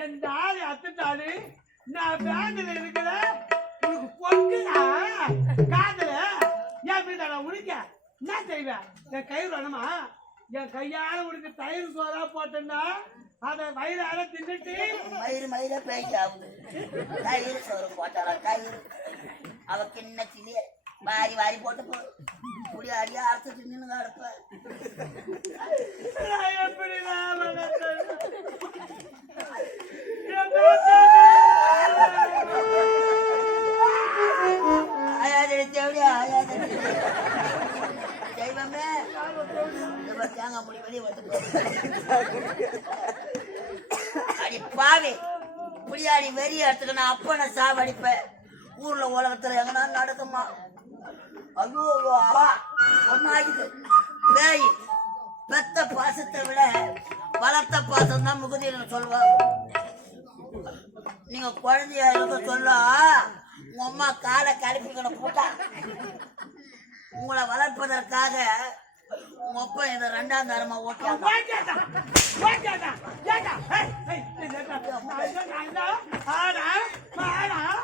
என் தாலி அத்துட்டாலு நான் பேங்க்ல இருக்கிற உனக்கு பொண்ணுடா காதல ஏன் வீட்டாடா உனக்க என்ன செய்வேன் என் கை வேணுமா என் கையால உனக்கு தயிர் சோறா போட்டேன்னா அத வயிறால தின்னுட்டு மயிர பேய்க்காவுது தயிர் சோறு போட்டாரா தயிர் அவ கிண்ணத்திலே வாரி வாரி போட்டு போ புடி அடியா அரைச்சு நின்று நடப்ப தெய்வமே தேங்காய் முடி வெளியே வந்து அடி பாவி புளியாடி வெறி எடுத்துக்க நான் அப்ப நான் சாவடிப்பேன் ஊர்ல உலகத்துல எங்கன்னா நடக்குமா ஐயோ ஒன்னாகுது பேய் பெத்த பாசத்தை விட வளர்த்த பாசம் தான் முகுதின்னு சொல்லுவாங்க நீங்க குழந்தையா இருக்க சொல்ல உங்க அம்மா காலை கலப்பிக்கணும் போட்டா உங்களை வளர்ப்பதற்காக உங்க அப்பா இதை 2ஆம் தரமா ஓட்டாங்க